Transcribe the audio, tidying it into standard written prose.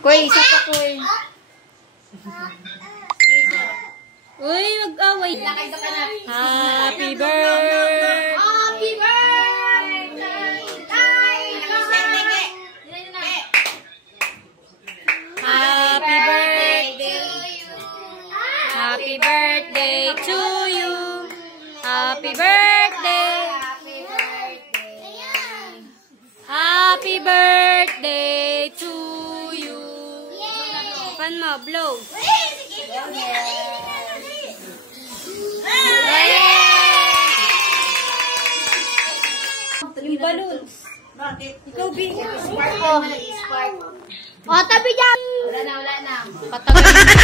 Kuy, isa pa kuy. Uy, mag-away. Happy birthday. Happy birthday. Happy birthday. Happy birthday to you. Happy birthday. Happy birthday to you. Pan mo, blow. Yung balloons. Bakit? Ikaw, Bing. Spark. Oh, tabi dyan. Wala na. Patagay.